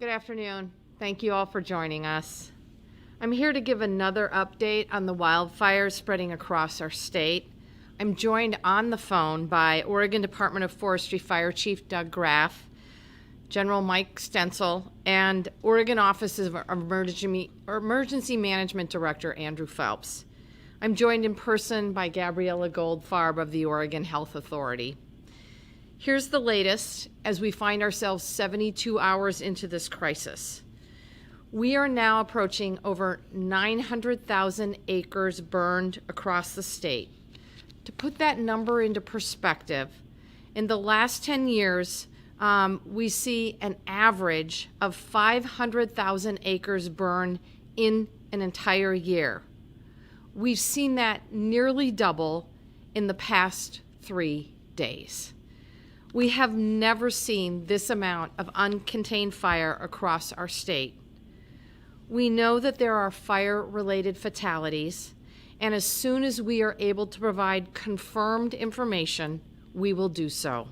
Good afternoon. Thank you all for joining us. I'm here to give another update on the wildfires spreading across our state. I'm joined on the phone by Oregon Department of Forestry Fire Chief Doug Graf, General Mike Stencil, and Oregon Office of Emergency Management Director Andrew Phelps. I'm joined in person by Gabriella Goldfarb of the Oregon Health Authority. Here's the latest as we find ourselves 72 hours into this crisis. We are now approaching over 900,000 acres burned across the state. To put that number into perspective, in the last 10 years, we see an average of 500,000 acres burned in an entire year. We've seen that nearly double in the past 3 days. We have never seen this amount of uncontained fire across our state. We know that there are fire-related fatalities, and as soon as we are able to provide confirmed information, we will do so.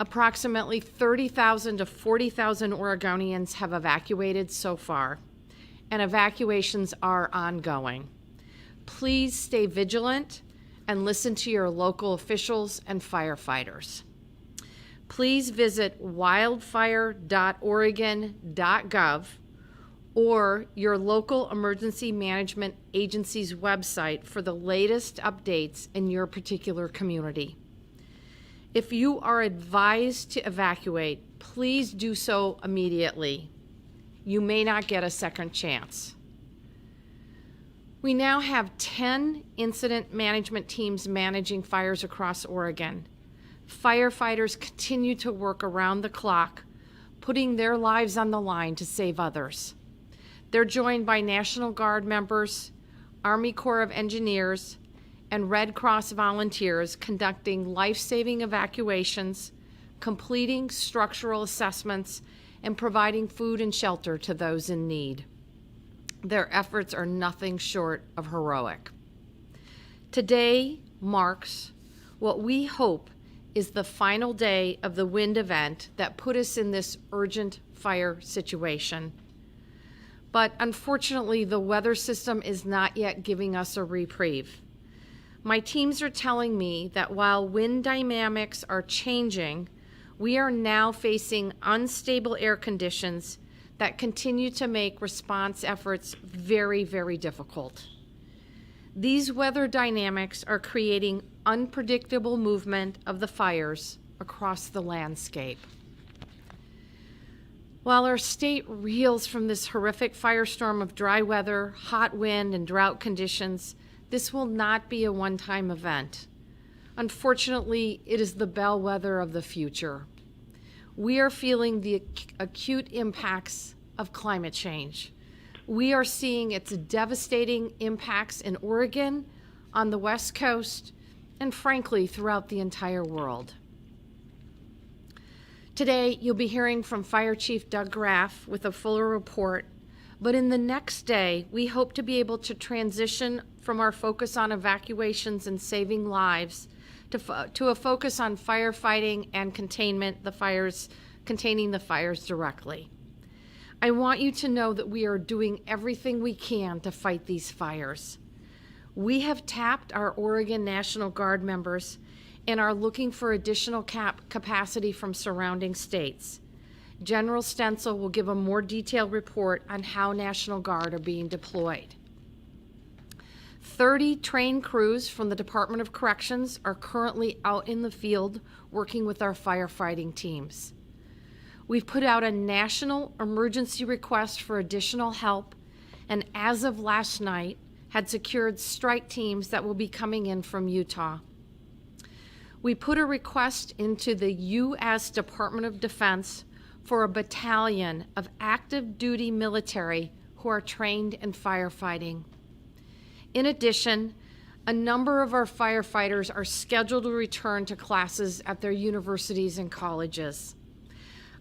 Approximately 30,000 to 40,000 Oregonians have evacuated so far, and evacuations are ongoing. Please stay vigilant and listen to your local officials and firefighters. Please visit wildfire.oregon.gov or your local emergency management agency's website for the latest updates in your particular community. If you are advised to evacuate, please do so immediately. You may not get a second chance. We now have 10 incident management teams managing fires across Oregon. Firefighters continue to work around the clock, putting their lives on the line to save others. They're joined by National Guard members, Army Corps of Engineers, and Red Cross volunteers conducting life-saving evacuations, completing structural assessments, and providing food and shelter to those in need. Their efforts are nothing short of heroic. Today marks what we hope is the final day of the wind event that put us in this urgent fire situation. But unfortunately, the weather system is not yet giving us a reprieve. My teams are telling me that while wind dynamics are changing, we are now facing unstable air conditions that continue to make response efforts very, very difficult. These weather dynamics are creating unpredictable movement of the fires across the landscape. While our state reels from this horrific firestorm of dry weather, hot wind, and drought conditions, this will not be a one-time event. Unfortunately, it is the bellwether of the future. We are feeling the acute impacts of climate change. We are seeing its devastating impacts in Oregon, on the West Coast, and frankly, throughout the entire world. Today, you'll be hearing from Fire Chief Doug Graf with a fuller report, but in the next day, we hope to be able to transition from our focus on evacuations and saving lives to a focus on firefighting and containing the fires directly. I want you to know that we are doing everything we can to fight these fires. We have tapped our Oregon National Guard members and are looking for additional capacity from surrounding states. General Stencil will give a more detailed report on how National Guard are being deployed. 30 trained crews from the Department of Corrections are currently out in the field working with our firefighting teams. We've put out a national emergency request for additional help, and as of last night, had secured strike teams that will be coming in from Utah. We put a request into the U.S. Department of Defense for a battalion of active duty military who are trained in firefighting. In addition, a number of our firefighters are scheduled to return to classes at their universities and colleges.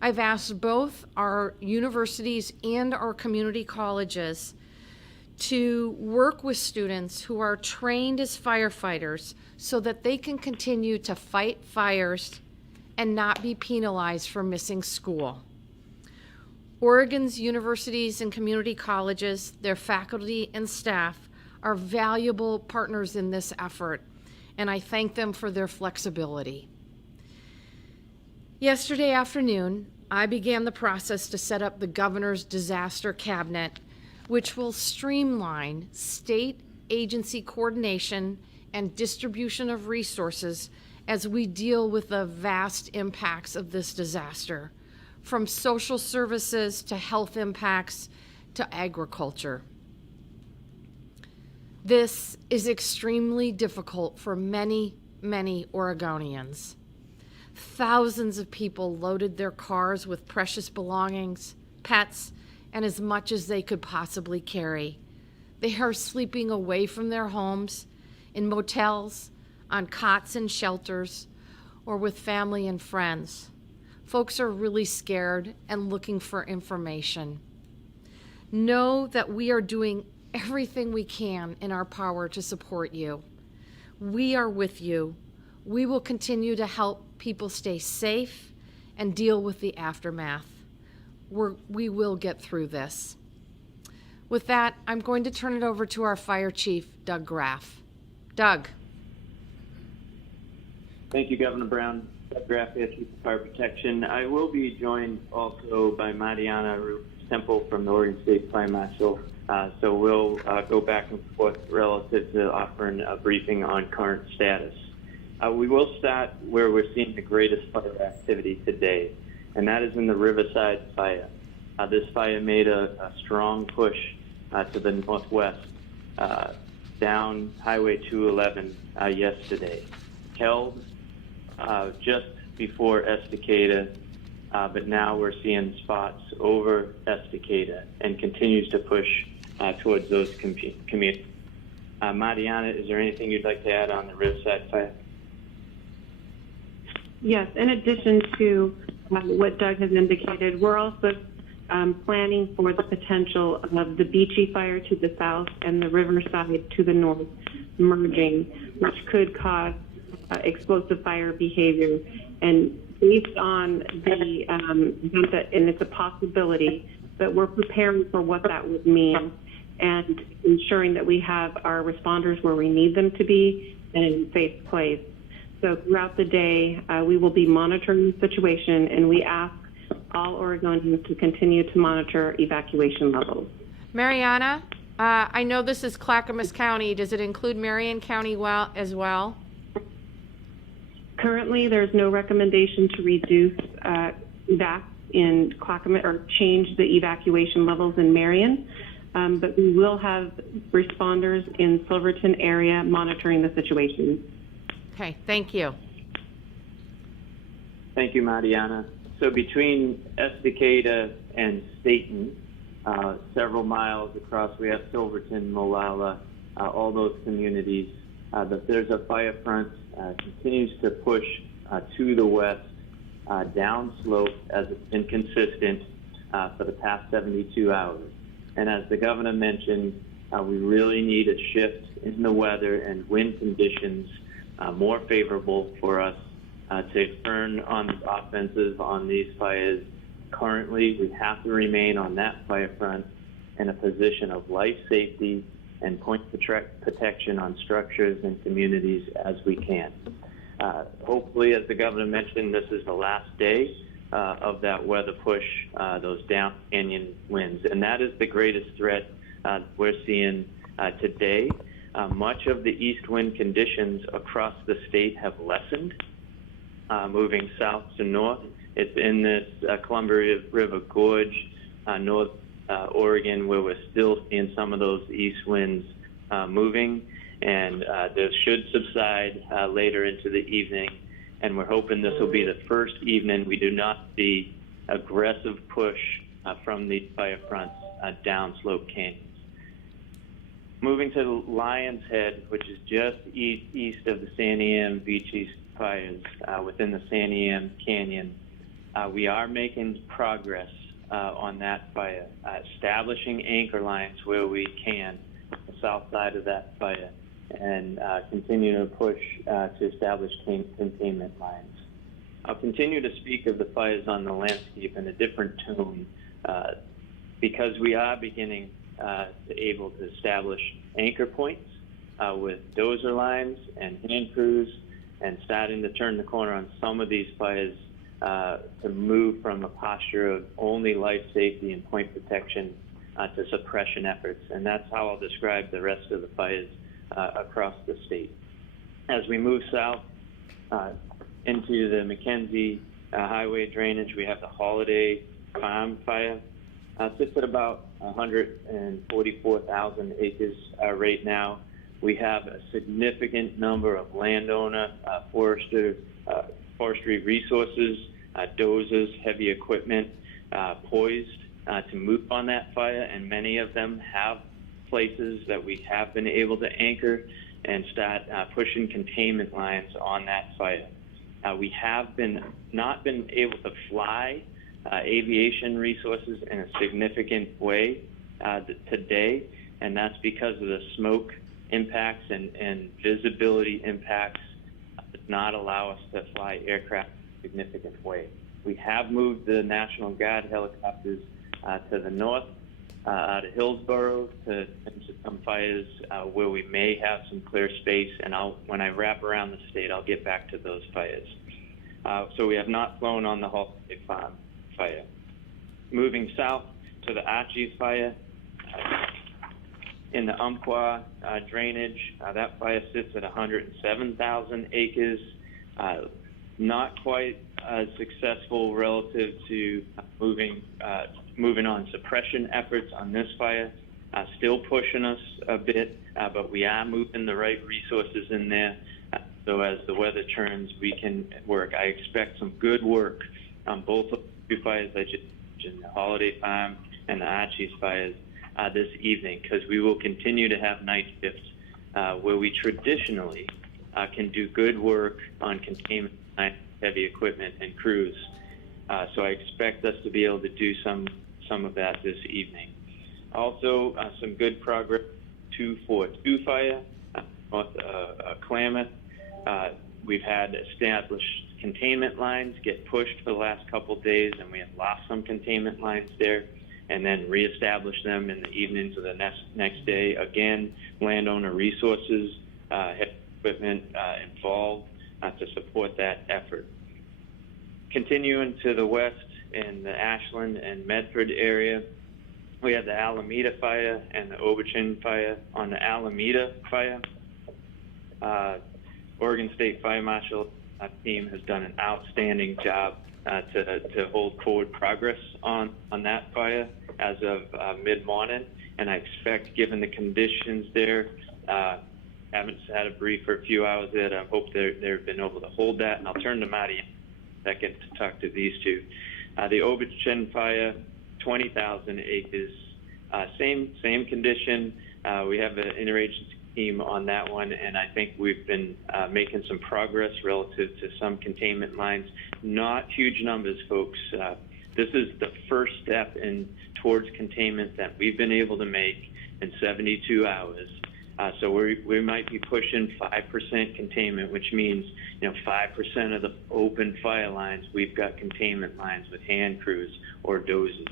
I've asked both our universities and our community colleges to work with students who are trained as firefighters so that they can continue to fight fires and not be penalized for missing school. Oregon's universities and community colleges, their faculty and staff are valuable partners in this effort, and I thank them for their flexibility. Yesterday afternoon, I began the process to set up the Governor's Disaster Cabinet, which will streamline state agency coordination and distribution of resources as we deal with the vast impacts of this disaster, from social services to health impacts to agriculture. This is extremely difficult for many, many Oregonians. Thousands of people loaded their cars with precious belongings, pets, and as much as they could possibly carry. They are sleeping away from their homes, in motels, on cots in shelters, or with family and friends. Folks are really scared and looking for information. Know that we are doing everything we can in our power to support you. We are with you. We will continue to help people stay safe and deal with the aftermath. We will get through this. With that, I'm going to turn it over to our Fire Chief, Doug Graf. Doug. Thank you, Governor Brown. Doug Graf, Chief of Fire Protection. I will be joined also by Mariana Temple from the Oregon State Fire Marshal. So we'll go back and forth relative to offering a briefing on current status. We will start where we're seeing the greatest fire activity today, and that is in the Riverside fire. This fire made a strong push to the northwest, down Highway 211 yesterday. Held just before Estacada, but now we're seeing spots over Estacada and continues to push towards those communities. Mariana, is there anything you'd like to add on the Riverside fire? Yes, in addition to what Doug has indicated, we're also planning for the potential of the Beachy fire to the south and the Riverside to the north merging, which could cause explosive fire behavior. And based on the and it's a possibility, but we're preparing for what that would mean and ensuring that we have our responders where we need them to be and in a safe place. So throughout the day, we will be monitoring the situation, and we ask all Oregonians to continue to monitor evacuation levels. Mariana, I know this is Clackamas County. Does it include Marion County as well? Currently, there's no recommendation to reduce evac in Clackamas or change the evacuation levels in Marion, but we will have responders in Silverton area monitoring the situation. Okay, thank you. Thank you, Mariana. So between Estacada and Staten, several miles across, we have Silverton, Molalla, all those communities. There's a fire front continues to push to the west, downslope, as it's been consistent for the past 72 hours. And as the governor mentioned, we really need a shift in the weather and wind conditions more favorable for us to turn on the offensive on these fires. Currently, we have to remain on that fire front in a position of life safety and point protection on structures and communities as we can. Hopefully, as the governor mentioned, this is the last day of that weather push, those down canyon winds. And that is the greatest threat we're seeing today. Much of the east wind conditions across the state have lessened, moving south to north. It's in this Columbia River Gorge, North Oregon, where we're still seeing some of those east winds moving, and this should subside later into the evening. And we're hoping this will be the first evening we do not see aggressive push from these fire fronts downslope canyons. Moving to Lion's Head, which is just east of the Santiam Beachy fires within the Santiam Canyon, we are making progress on that fire, establishing anchor lines where we can, the south side of that fire, and continue to push to establish containment lines. I'll continue to speak of the fires on the landscape in a different tone, because we are beginning to able to establish anchor points with dozer lines and hand crews, and starting to turn the corner on some of these fires to move from a posture of only life safety and point protection to suppression efforts. And that's how I'll describe the rest of the fires across the state. As we move south into the McKenzie highway drainage, we have the Holiday Farm fire. Sits at about 144,000 acres right now. We have a significant number of landowner, forestry resources, dozers, heavy equipment poised to move on that fire, and many of them have places that we have been able to anchor and start pushing containment lines on that fire. We have not been able to fly aviation resources in a significant way today, and that's because of the smoke impacts and visibility impacts does not allow us to fly aircraft in a significant way. We have moved the National Guard helicopters to the north out of Hillsborough to some fires where we may have some clear space, and when I wrap around the state, I'll get back to those fires. So we have not flown on the Holiday Farm fire. Moving south to the Archies fire, in the Umpqua drainage, that fire sits at 107,000 acres. Not quite as successful relative to moving on suppression efforts on this fire. Still pushing us a bit, but we are moving the right resources in there. So as the weather turns, we can work. I expect some good work on both of the two fires I just mentioned, the Holiday Farm and the Archies fires, this evening, because we will continue to have night shifts where we traditionally can do good work on containment, heavy equipment, and crews. So I expect us to be able to do some of that this evening. Also, some good progress. 242 fire, north Klamath. We've had established containment lines get pushed for the last couple days, and we have lost some containment lines there, and then reestablish them in the evenings of the next day. Again, landowner resources, heavy equipment involved to support that effort. Continuing to the west in the Ashland and Medford area, we have the Alameda fire and the Oberchin fire. On the Alameda fire, Oregon State Fire Marshal team has done an outstanding job to hold forward progress on that fire as of mid-morning, and I expect, given the conditions there, haven't had a brief for a few hours yet. I hope they've been able to hold that, and I'll turn to Marty in a second to talk to these two. The Oberchin fire, 20,000 acres, same condition. We have an interagency team on that one, and I think we've been making some progress relative to some containment lines. Not huge numbers, folks. This is the first step towards containment that we've been able to make in 72 hours. So we might be pushing 5% containment, which means 5% of the open fire lines, we've got containment lines with hand crews or dozers.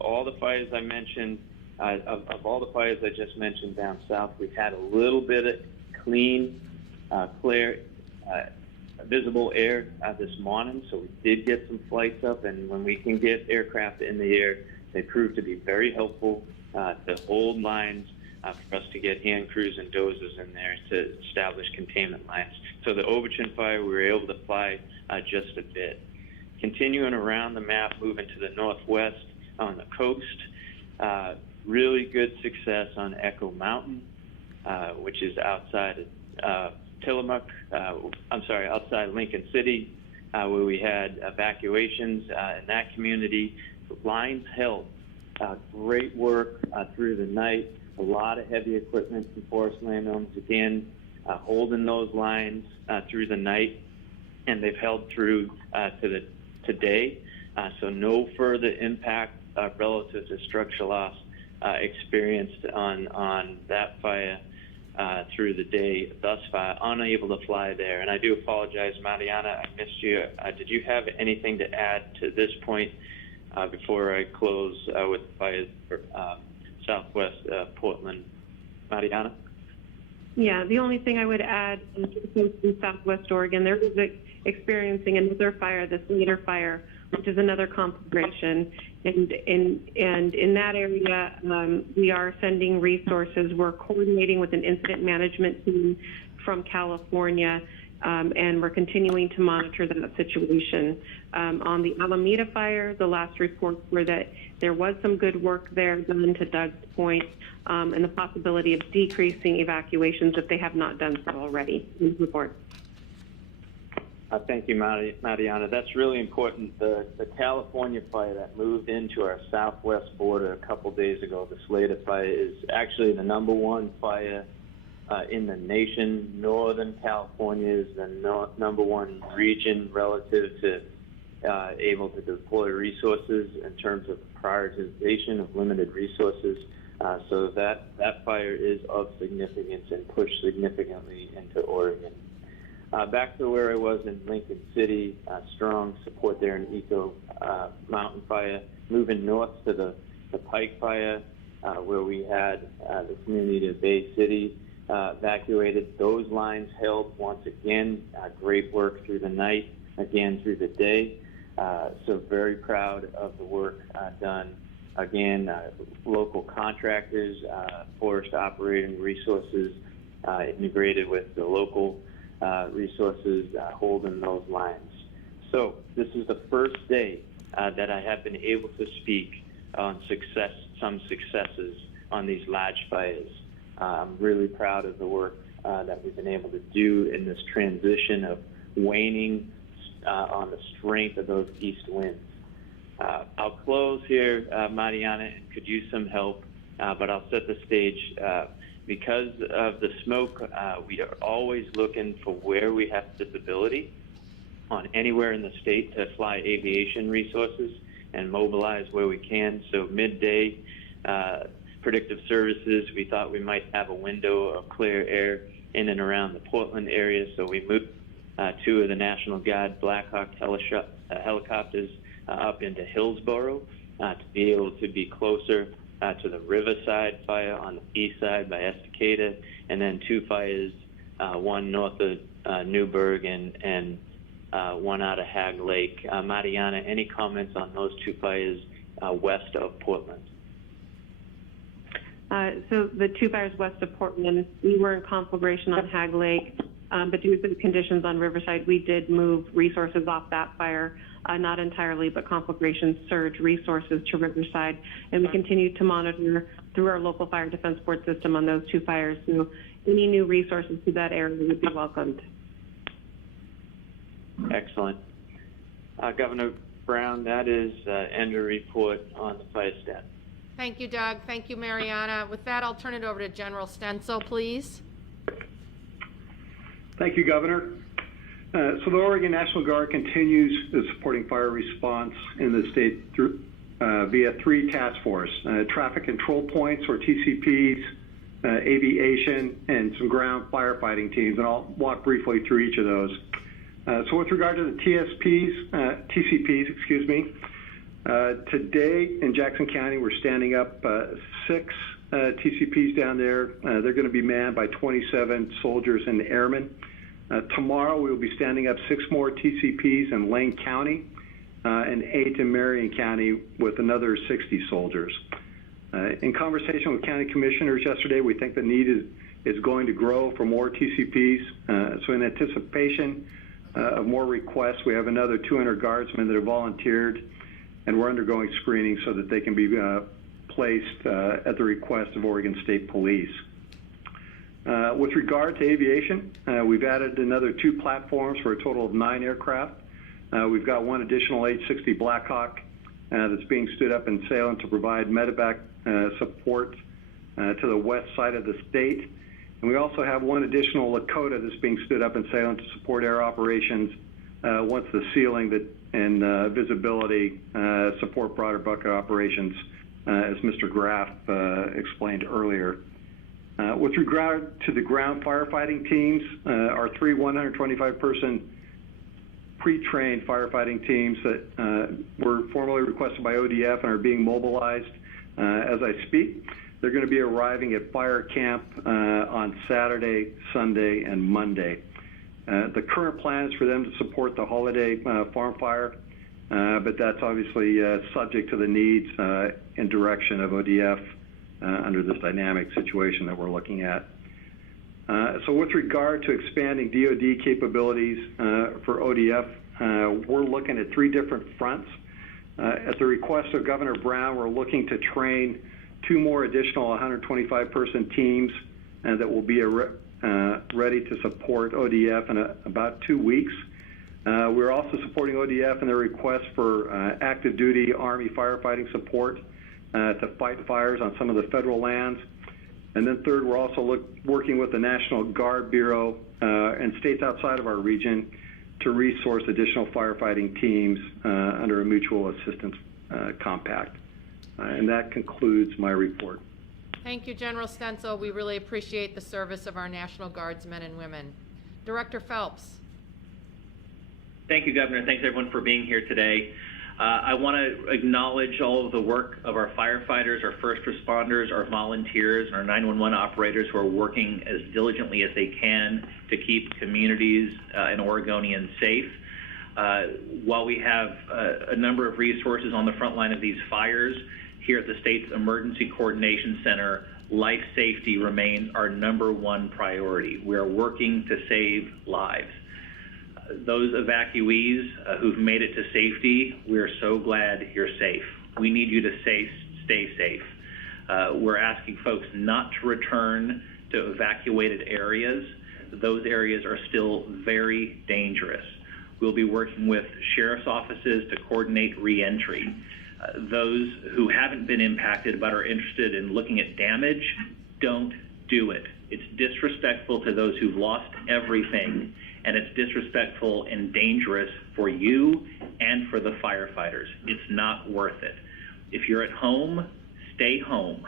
All the fires I mentioned, of all the fires I just mentioned down south, we've had a little bit of clean, clear, visible air this morning, so we did get some flights up, and when we can get aircraft in the air, they prove to be very helpful to hold lines for us to get hand crews and dozers in there to establish containment lines. So the Oberchin fire, we were able to fly just a bit. Continuing around the map, moving to the northwest on the coast, really good success on Echo Mountain, which is outside of Tillamook, outside Lincoln City, where we had evacuations in that community. Lines held. Great work through the night. A lot of heavy equipment from forest landowners, again, holding those lines through the night, and they've held through to today. So no further impact relative to structural loss experienced on that fire through the day thus far. Unable to fly there, and I do apologize, Mariana, I missed you. Did you have anything to add to this point before I close with the fires for Southwest Portland. Mariana? Yeah, the only thing I would add in Southwest Oregon, they're experiencing another fire, this later fire, which is another conflagration. And in that area, we are sending resources. We're coordinating with an incident management team from California, and we're continuing to monitor that situation. On the Alameda fire, the last reports were that there was some good work there done, to Doug's point, and the possibility of decreasing evacuations if they have not done so already. Report. Thank you, Mariana. That's really important. The California fire that moved into our southwest border a couple days ago, the Slater fire, is actually the #1 fire in the nation. Northern California is the #1 region relative to able to deploy resources in terms of prioritization of limited resources. So that fire is of significance and pushed significantly into Oregon. Back to where I was in Lincoln City, strong support there in Eco Mountain Fire. Moving north to the Pike Fire, where we had the community of Bay City evacuated. Those lines held once again. Great work through the night, again through the day. So very proud of the work done. Again, local contractors, forest operating resources integrated with the local resources holding those lines. So this is the first day that I have been able to speak on some successes on these large fires. I'm really proud of the work that we've been able to do in this transition of waning on the strength of those east winds. I'll close here, Mariana, and could use some help, but I'll set the stage. Because of the smoke, we are always looking for where we have visibility on anywhere in the state to fly aviation resources and mobilize where we can. So midday, predictive services, we thought we might have a window of clear air in and around the Portland area, so we moved 2 of the National Guard Blackhawk helicopters up into Hillsborough to be able to be closer to the Riverside fire on the east side by Estacada, and then 2 fires, one north of Newburgh and one out of Hag Lake. Mariana, any comments on those 2 fires west of Portland? So the 2 fires west of Portland, we were in conflagration on Hag Lake, but due to the conditions on Riverside, we did move resources off that fire, not entirely, but conflagration surge resources to Riverside, and we continue to monitor through our local fire defense board system on those 2 fires. So any new resources to that area would be welcomed. Excellent. Governor Brown, that is end of report on the fire stat. Thank you, Doug. Thank you, Mariana. With that, I'll turn it over to General Stencil, please. Thank you, Governor. So the Oregon National Guard continues the supporting fire response in the state through, via 3 task force, traffic control points or TCPs, aviation, and some ground firefighting teams, and I'll walk briefly through each of those. So with regard to the TCPs, excuse me, today in Jackson County, we're standing up 6 TCPs down there. They're going to be manned by 27 soldiers and airmen. Tomorrow, we will be standing up 6 more TCPs in Lane County and 8 in Marion County with another 60 soldiers. In conversation with county commissioners yesterday, we think the need is going to grow for more TCPs. So in anticipation of more requests, we have another 200 guardsmen that have volunteered, and we're undergoing screening so that they can be placed at the request of Oregon State Police. With regard to aviation, we've added another 2 platforms for a total of 9 aircraft. We've got 1 additional H-60 Blackhawk that's being stood up in Salem to provide medevac support to the west side of the state. And we also have 1 additional Lakota that's being stood up in Salem to support air operations once the ceiling and visibility support broader bucket operations, as Mr. Graf explained earlier. With regard to the ground firefighting teams, our 3 125-person pre-trained firefighting teams that were formally requested by ODF and are being mobilized as I speak. They're going to be arriving at fire camp on Saturday, Sunday, and Monday. The current plan is for them to support the holiday farm fire, but that's obviously subject to the needs and direction of ODF under this dynamic situation that we're looking at. So with regard to expanding DoD capabilities for ODF, we're looking at 3 different fronts. At the request of Governor Brown, we're looking to train 2 more additional 125-person teams that will be ready to support ODF in about 2 weeks. We're also supporting ODF in their request for active duty Army firefighting support to fight fires on some of the federal lands. And then third, we're also working with the National Guard Bureau and states outside of our region to resource additional firefighting teams under a mutual assistance compact. And that concludes my report. Thank you, General Stenzel. We really appreciate the service of our National Guardsmen and women. Director Phelps. Thank you, Governor. Thanks, everyone, for being here today. I want to acknowledge all of the work of our firefighters, our first responders, our volunteers, and our 911 operators who are working as diligently as they can to keep communities and Oregonians safe. While we have a number of resources on the front line of these fires, here at the state's Emergency Coordination Center, life safety remains our #1 priority. We are working to save lives. Those evacuees who've made it to safety, we're so glad you're safe. We need you to stay safe. We're asking folks not to return to evacuated areas. Those areas are still very dangerous. We'll be working with sheriff's offices to coordinate re-entry. Those who haven't been impacted but are interested in looking at damage, don't do it. It's disrespectful to those who've lost everything, and it's disrespectful and dangerous for you and for the firefighters. It's not worth it. If you're at home, stay home.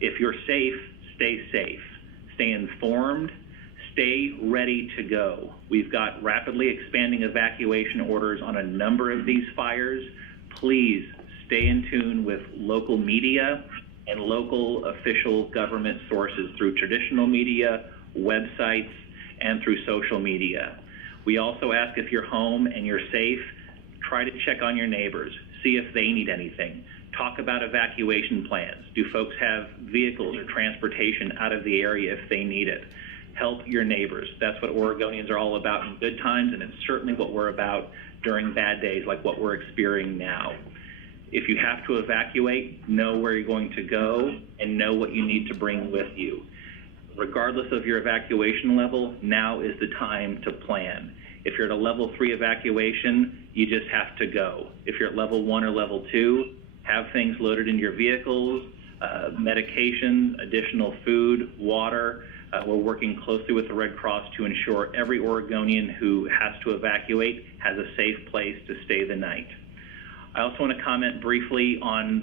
If you're safe, stay safe. Stay informed. Stay ready to go. We've got rapidly expanding evacuation orders on a number of these fires. Please stay in tune with local media and local official government sources through traditional media, websites, and through social media. We also ask if you're home and you're safe, try to check on your neighbors, see if they need anything. Talk about evacuation plans. Do folks have vehicles or transportation out of the area if they need it? Help your neighbors. That's what Oregonians are all about in good times, and it's certainly what we're about during bad days like what we're experiencing now. If you have to evacuate, know where you're going to go and know what you need to bring with you. Regardless of your evacuation level, now is the time to plan. If you're at a level 3 evacuation, you just have to go. If you're at level 1 or level 2, have things loaded in your vehicles, medication, additional food, water. We're working closely with the Red Cross to ensure every Oregonian who has to evacuate has a safe place to stay the night. I also want to comment briefly on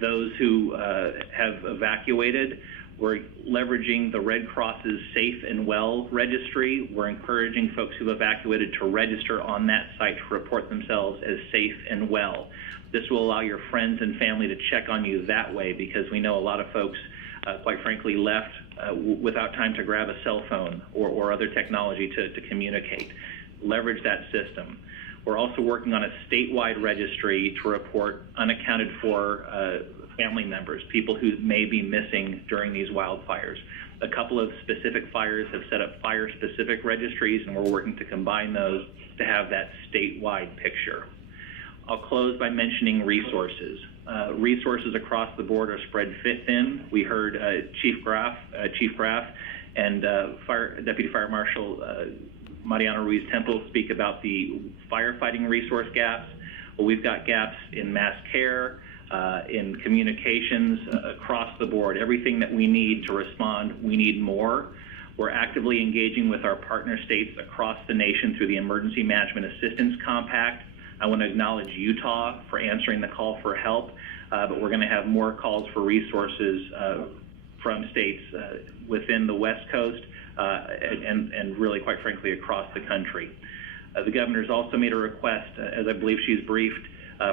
those who have evacuated. We're leveraging the Red Cross's Safe and Well registry. We're encouraging folks who've evacuated to register on that site to report themselves as safe and well. This will allow your friends and family to check on you that way, because we know a lot of folks, quite frankly, left without time to grab a cell phone or other technology to communicate. Leverage that system. We're also working on a statewide registry to report unaccounted for family members, people who may be missing during these wildfires. A couple of specific fires have set up fire-specific registries, and we're working to combine those to have that statewide picture. I'll close by mentioning resources. Resources across the board are spread thin. We heard Chief Graf and Deputy Fire Marshal Mariano Ruiz-Temple speak about the firefighting resource gaps. Well, we've got gaps in mass care, in communications, across the board. Everything that we need to respond, we need more. We're actively engaging with our partner states across the nation through the Emergency Management Assistance Compact. I want to acknowledge Utah for answering the call for help, but we're going to have more calls for resources from states within the West Coast and really, quite frankly, across the country. The governor's also made a request, as I believe she's briefed,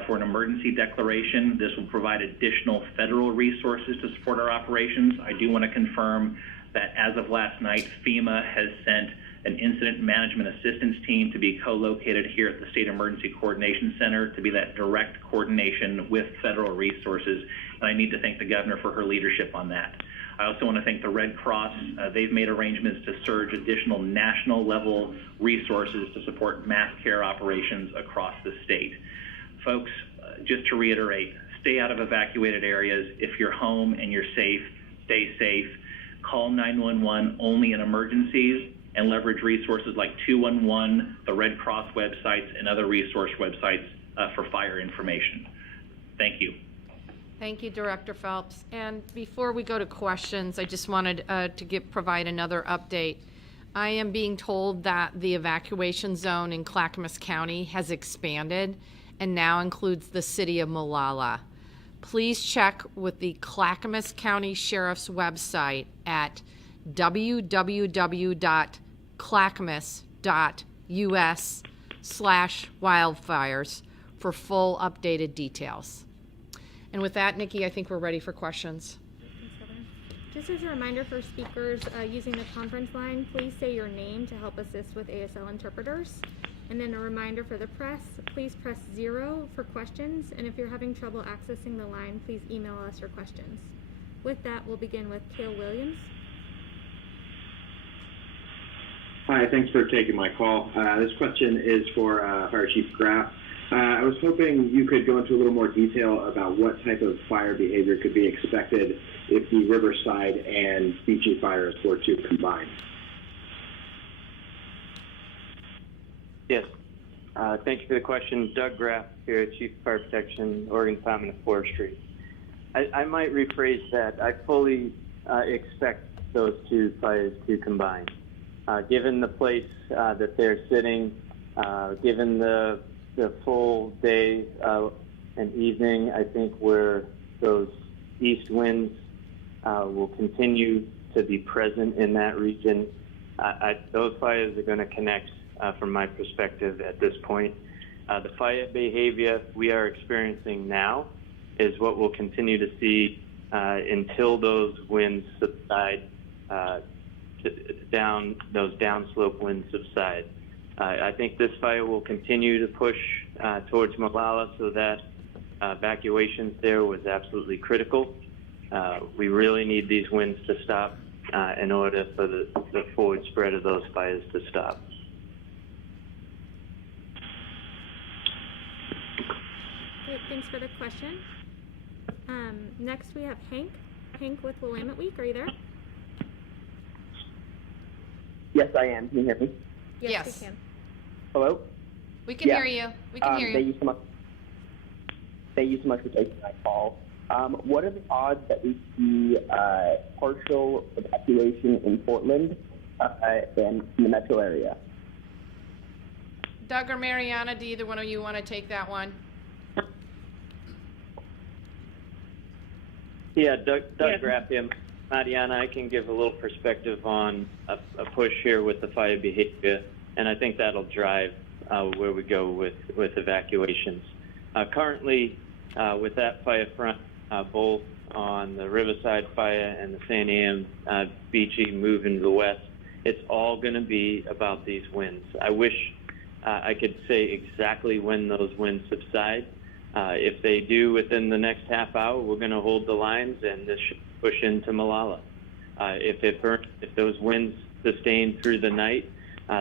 for an emergency declaration. This will provide additional federal resources to support our operations. I do want to confirm that as of last night, FEMA has sent an incident management assistance team to be co-located here at the State Emergency Coordination Center to be that direct coordination with federal resources. And I need to thank the governor for her leadership on that. I also want to thank the Red Cross. They've made arrangements to surge additional national level resources to support mass care operations across the state. Folks, just to reiterate, stay out of evacuated areas. If you're home and you're safe, stay safe. Call 911 only in emergencies, and leverage resources like 211, the Red Cross websites, and other resource websites for fire information. Thank you. Thank you, Director Phelps. And before we go to questions, I just wanted to provide another update. I am being told that the evacuation zone in Clackamas County has expanded and now includes the city of Molalla. Please check with the Clackamas County Sheriff's website at www.clackamas.us/wildfires for full updated details. And with that, Nikki, I think we're ready for questions. Thanks, Governor. Just as a reminder for speakers using the conference line, please say your name to help assist with ASL interpreters. And then a reminder for the press, please press 0 for questions. And if you're having trouble accessing the line, please email us your questions. With that, we'll begin with Cale Williams. Hi, thanks for taking my call. This question is for Fire Chief Graf. I was hoping you could go into a little more detail about what type of fire behavior could be expected if the Riverside and Beachy fires were to combine. Yes. Thank you for the question. Doug Graf here, Chief of Fire Protection, Oregon Department of Forestry. I might rephrase that. I fully expect those two fires to combine. Given the place that they're sitting, given the full day and evening, I think where those east winds will continue to be present in that region, those fires are going to connect from my perspective at this point. The fire behavior we are experiencing now is what we'll continue to see until those winds subside, those downslope winds subside. I think this fire will continue to push towards Molalla, so that evacuations there was absolutely critical. We really need these winds to stop in order for the forward spread of those fires to stop. Great, thanks for the question. Next we have Hank. Hank with Willamette Week, are you there? Yes, I am. Can you hear me? Yes. We can. Hello? We can hear you. We can hear you. Thank you so much. Thank you so much for taking my call. What are the odds that we see partial evacuation in Portland and in the metro area? Doug or Mariana, do either one of you want to take that one? Yeah, Doug Graf here. Mariana, I can give a little perspective on a push here with the fire behavior, and I think that'll drive where we go with evacuations. Currently, with that fire front, both on the Riverside fire and the San Am Beachy moving to the west, it's all going to be about these winds. I wish I could say exactly when those winds subside. If they do within the next half hour, we're going to hold the lines, and this should push into Molalla. If those winds sustain through the night,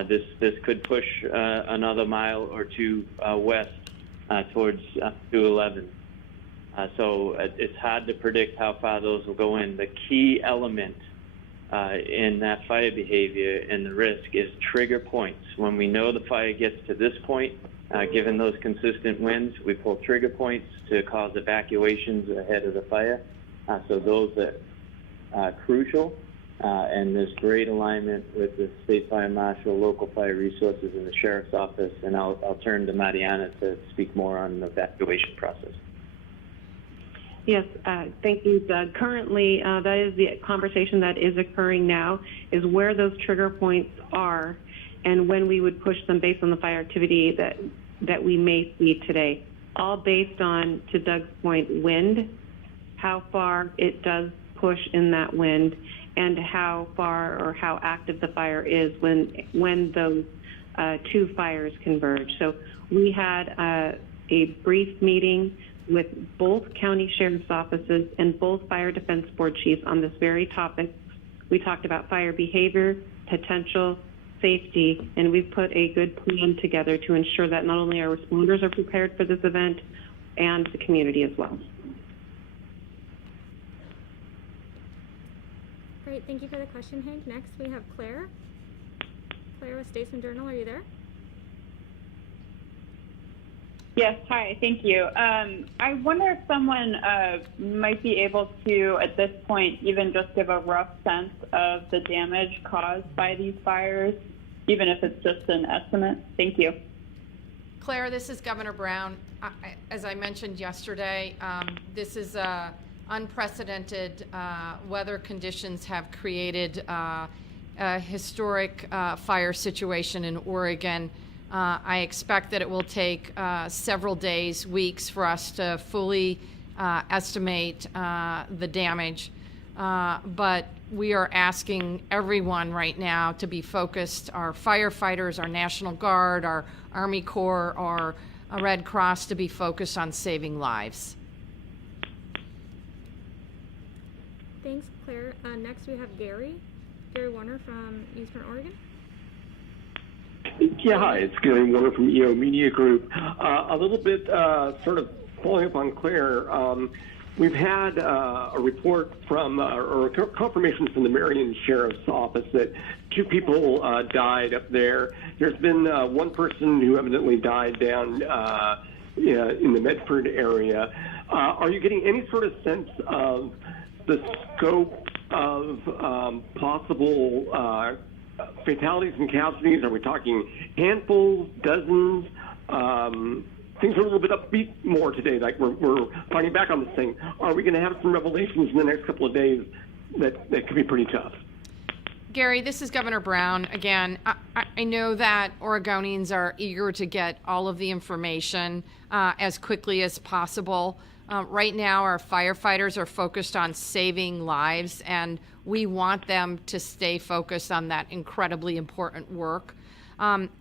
this could push another mile or two west towards 211. So it's hard to predict how far those will go in. The key element in that fire behavior and the risk is trigger points. When we know the fire gets to this point, given those consistent winds, we pull trigger points to cause evacuations ahead of the fire. So those are crucial, and there's great alignment with the State Fire Marshal, local fire resources, and the Sheriff's Office. And I'll turn to Mariana to speak more on the evacuation process. Yes, thank you, Doug. Currently, that is the conversation that is occurring now, is where those trigger points are. and when we would push them based on the fire activity that we may see today, all based on, to Doug's point, wind, how far it does push in that wind, and how far or how active the fire is when those two fires converge. So we had a brief meeting with both county sheriff's offices and both fire defense board chiefs on this very topic. We talked about fire behavior, potential, safety, and we've put a good plan together to ensure that not only our responders are prepared for this event and the community as well. Great, thank you for the question, Hank. Next, we have Claire. Claire with Statesman Journal, are you there? Yes, hi, thank you. I wonder if someone might be able to, at this point, even just give a rough sense of the damage caused by these fires, even if it's just an estimate. Thank you. Claire, this is Governor Brown. As I mentioned yesterday, this is unprecedented weather conditions have created a historic fire situation in Oregon. I expect that it will take several days, weeks for us to fully estimate the damage. But we are asking everyone right now to be focused, our firefighters, our National Guard, our Army Corps, our Red Cross, to be focused on saving lives. Thanks, Claire. Next, we have Gary Warner from Eastern Oregon. Yeah, hi, it's Gary Warner from EO Media Group. A little bit sort of following up on Claire, we've had a report from, or a confirmation from the Marion Sheriff's Office that 2 people died up there. There's been one person who evidently died down in the Medford area. Are you getting any sort of sense of the scope of possible fatalities and casualties? Are we talking handfuls, dozens? Things are a little bit upbeat more today, like we're fighting back on this thing. Are we going to have some revelations in the next couple of days that could be pretty tough? Gary, this is Governor Brown. Again, I know that Oregonians are eager to get all of the information as quickly as possible. Right now, our firefighters are focused on saving lives, and we want them to stay focused on that incredibly important work.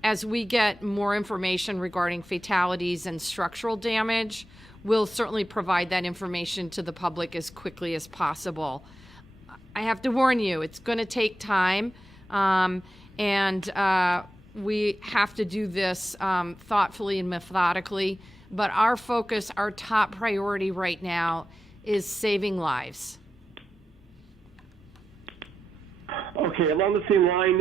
As we get more information regarding fatalities and structural damage, we'll certainly provide that information to the public as quickly as possible. I have to warn you, it's going to take time, and we have to do this thoughtfully and methodically. But our focus, our top priority right now is saving lives. Okay, along the same line,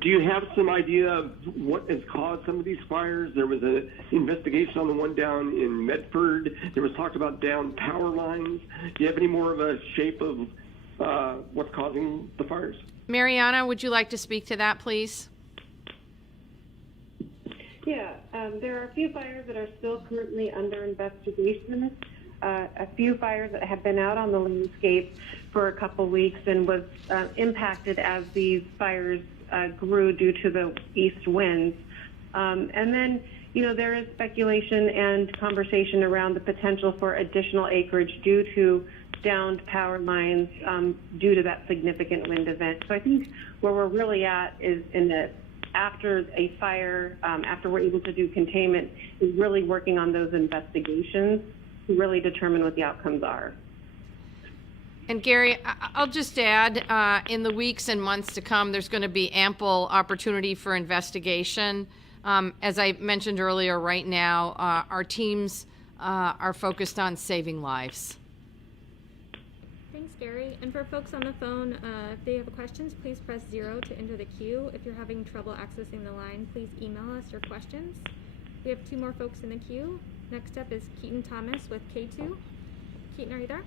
do you have some idea of what has caused some of these fires? There was an investigation on the one down in Medford. There was talk about down power lines. Do you have any more of a shape of what's causing the fires? Mariana, would you like to speak to that, please? Yeah, there are a few fires that are still currently under investigation. A few fires that have been out on the landscape for a couple weeks and was impacted as these fires grew due to the east winds. And then, there is speculation and conversation around the potential for additional acreage due to downed power lines due to that significant wind event. So I think where we're really at is after a fire, after we're able to do containment, is really working on those investigations to really determine what the outcomes are. And Gary, I'll just add, in the weeks and months to come, there's going to be ample opportunity for investigation. As I mentioned earlier, right now, our teams are focused on saving lives. Thanks, Gary. And for folks on the phone, if they have questions, please press 0 to enter the queue. If you're having trouble accessing the line, please email us your questions. We have 2 more folks in the queue. Next up is Keaton Thomas with K2. Keaton, are you there?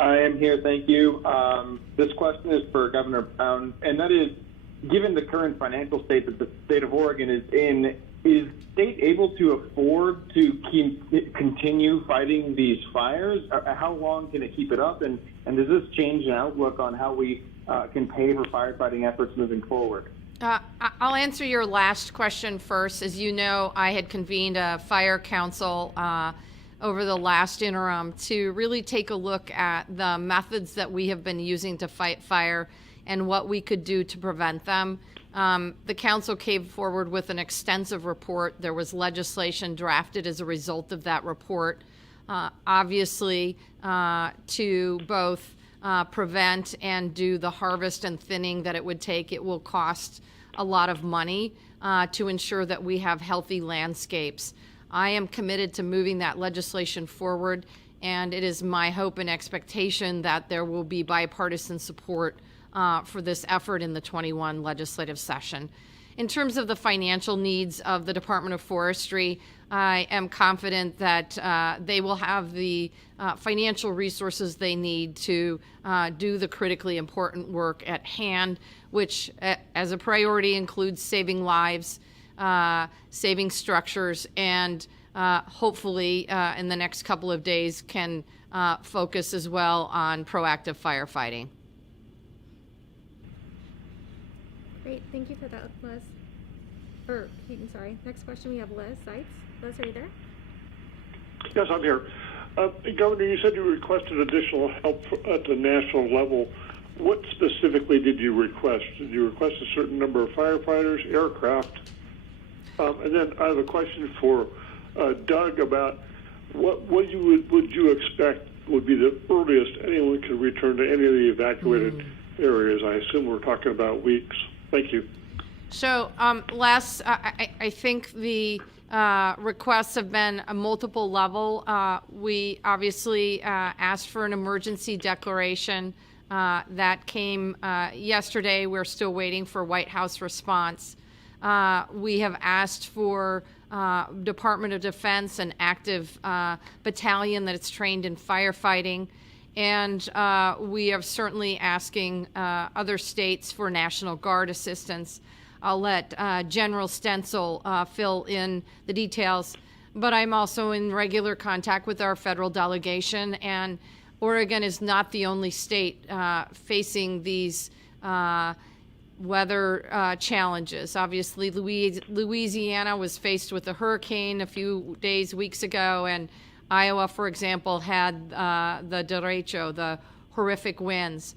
I am here, thank you. This question is for Governor Brown, and that is, given the current financial state that the state of Oregon is in, is the state able to afford to continue fighting these fires? How long can it keep it up? And does this change an outlook on how we can pay for firefighting efforts moving forward? I'll answer your last question first. As you know, I had convened a fire council over the last interim to really take a look at the methods that we have been using to fight fire and what we could do to prevent them. The council came forward with an extensive report. There was legislation drafted as a result of that report, obviously to both prevent and do the harvest and thinning that it would take. It will cost a lot of money to ensure that we have healthy landscapes. I am committed to moving that legislation forward, and it is my hope and expectation that there will be bipartisan support for this effort in the 21 legislative session. In terms of the financial needs of the Department of Forestry, I am confident that they will have the financial resources they need to do the critically important work at hand, which as a priority includes saving lives, saving structures, and hopefully in the next couple of days can focus as well on proactive firefighting. Great, thank you for that, Liz. Or Keaton, sorry. Next question, we have Liz Seitz. Liz, are you there? Yes, I'm here. Governor, you said you requested additional help at the national level. What specifically did you request? Did you request a certain number of firefighters, aircraft? And then I have a question for Doug about what would you expect would be the earliest anyone could return to any of the evacuated areas? I assume we're talking about weeks. Thank you. So, Les, I think the requests have been a multiple level. We obviously asked for an emergency declaration that came yesterday. We're still waiting for White House response. We have asked for Department of Defense an active battalion that is trained in firefighting. And we are certainly asking other states for National Guard assistance. I'll let General Stencil fill in the details, but I'm also in regular contact with our federal delegation, and Oregon is not the only state facing these weather challenges. Obviously, Louisiana was faced with a hurricane a few weeks ago, and Iowa, for example, had the derecho, the horrific winds.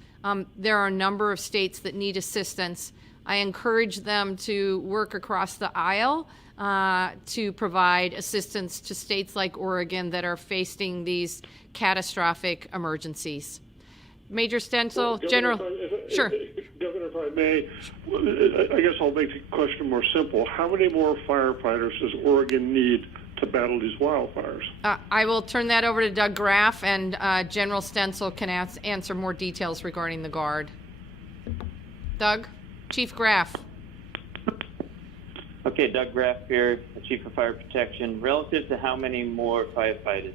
There are a number of states that need assistance. I encourage them to work across the aisle to provide assistance to states like Oregon that are facing these catastrophic emergencies. Major Stencil, General. Sure. Governor, if I may, I guess I'll make the question more simple. How many more firefighters does Oregon need to battle these wildfires? I will turn that over to Doug Graf, and General Stencil can answer more details regarding the Guard. Doug? Chief Graf. Okay, Doug Graf here, Chief of Fire Protection. Relative to how many more firefighters,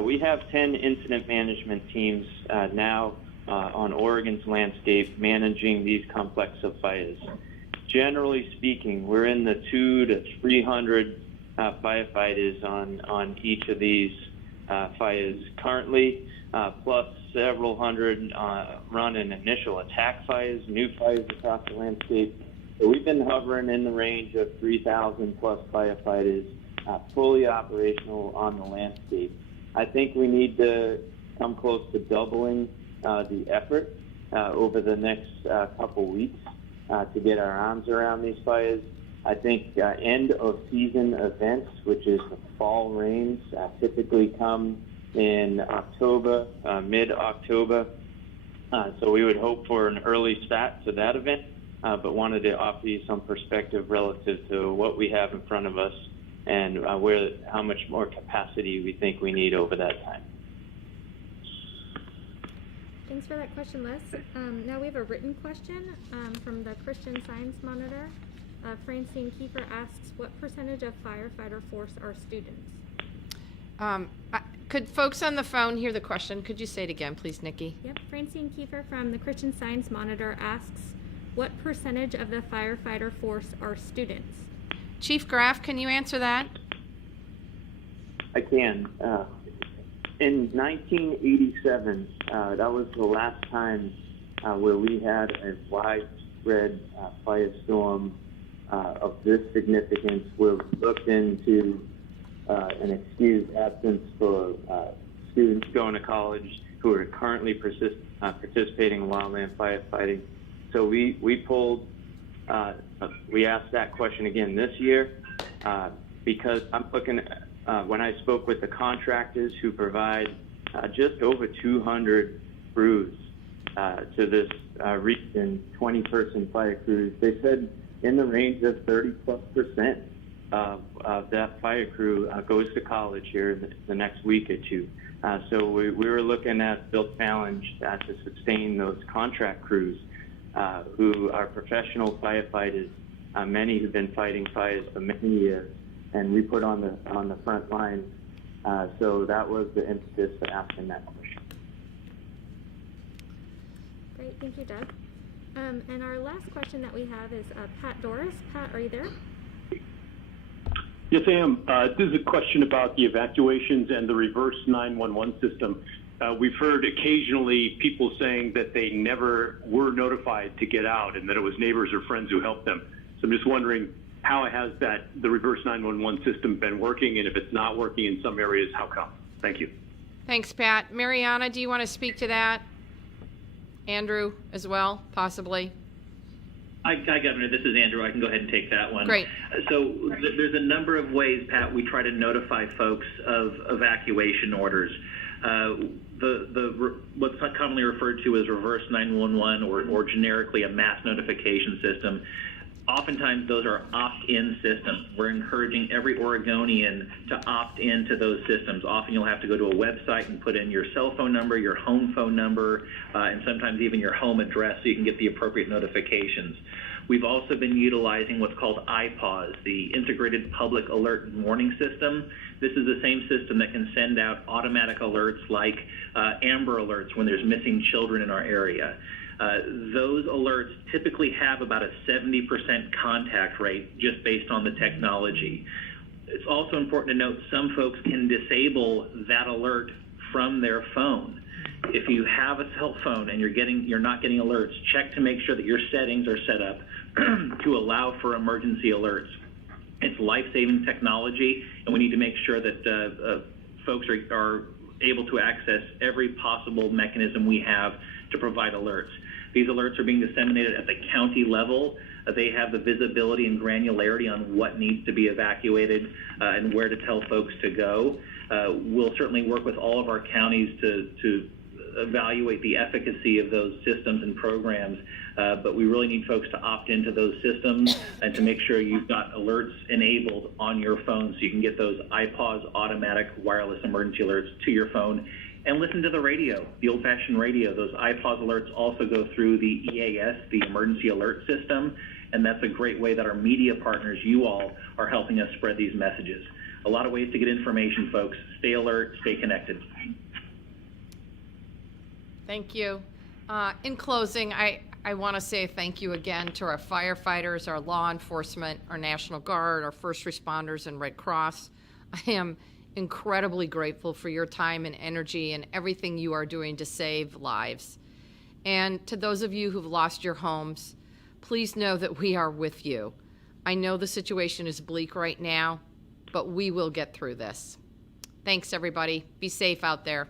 we have 10 incident management teams now on Oregon's landscape managing these complex of fires. Generally speaking, we're in the 200 to 300 firefighters on each of these fires currently, plus several hundred run in initial attack fires, new fires across the landscape. So we've been hovering in the range of 3,000 plus firefighters fully operational on the landscape. I think we need to come close to doubling the effort over the next couple weeks to get our arms around these fires. I think end of season events, which is the fall rains, typically come in October, mid-October. So we would hope for an early start to that event, but wanted to offer you some perspective relative to what we have in front of us and how much more capacity we think we need over that time. Thanks for that question, Liz. Now we have a written question from the Christian Science Monitor. Francine Kiefer asks, what percentage of firefighter force are students? Could folks on the phone hear the question? Could you say it again, please, Nikki? Yep. Francine Kiefer from the Christian Science Monitor asks, what percentage of the firefighter force are students? Chief Graf, can you answer that? I can. In 1987, that was the last time where we had a widespread firestorm of this significance, we've looked into an excused absence for students going to college who are currently participating in wildland firefighting. So we asked that question again this year because I'm looking at, when I spoke with the contractors who provide just over 200 crews to this region, 20-person fire crews, they said in the range of 30+% of that fire crew goes to college here in the next week or two. So we were looking at Bill Challenge to sustain those contract crews who are professional firefighters, many who've been fighting fires for many years, and we put on the front lines. So that was the impetus for asking that question. Great, thank you, Doug. And our last question that we have is Pat Doris. Pat, are you there? Yes, I am. This is a question about the evacuations and the reverse 911 system. We've heard occasionally people saying that they never were notified to get out and that it was neighbors or friends who helped them. So I'm just wondering, how has the reverse 911 system been working, and if it's not working in some areas, how come? Thank you. Thanks, Pat. Mariana, do you want to speak to that? Andrew as well, possibly? Hi, Governor. This is Andrew. I can go ahead and take that one. Great. So there's a number of ways, Pat, we try to notify folks of evacuation orders. What's commonly referred to as reverse 911 or generically a mass notification system. Oftentimes those are opt-in systems. We're encouraging every Oregonian to opt into those systems. Often you'll have to go to a website and put in your cell phone number, your home phone number, and sometimes even your home address so you can get the appropriate notifications. We've also been utilizing what's called IPAWS, the Integrated Public Alert and Warning System. This is the same system that can send out automatic alerts like Amber Alerts when there's missing children in our area. Those alerts typically have about a 70% contact rate just based on the technology. It's also important to note some folks can disable that alert from their phone. If you have a cell phone and you're not getting alerts, check to make sure that your settings are set up to allow for emergency alerts. It's life-saving technology, and we need to make sure that folks are able to access every possible mechanism we have to provide alerts. These alerts are being disseminated at the county level. They have the visibility and granularity on what needs to be evacuated and where to tell folks to go. We'll certainly work with all of our counties to evaluate the efficacy of those systems and programs, but we really need folks to opt into those systems and to make sure you've got alerts enabled on your phone so you can get those IPAWS automatic wireless emergency alerts to your phone. And listen to the radio, the old-fashioned radio. Those IPAWS alerts also go through the EAS, the Emergency Alert System, and that's a great way that our media partners, you all, are helping us spread these messages. A lot of ways to get information, folks. Stay alert, stay connected. Thank you. In closing, I want to say thank you again to our firefighters, our law enforcement, our National Guard, our first responders, and Red Cross. I am incredibly grateful for your time and energy and everything you are doing to save lives. And to those of you who've lost your homes, please know that we are with you. I know the situation is bleak right now, but we will get through this. Thanks, everybody. Be safe out there.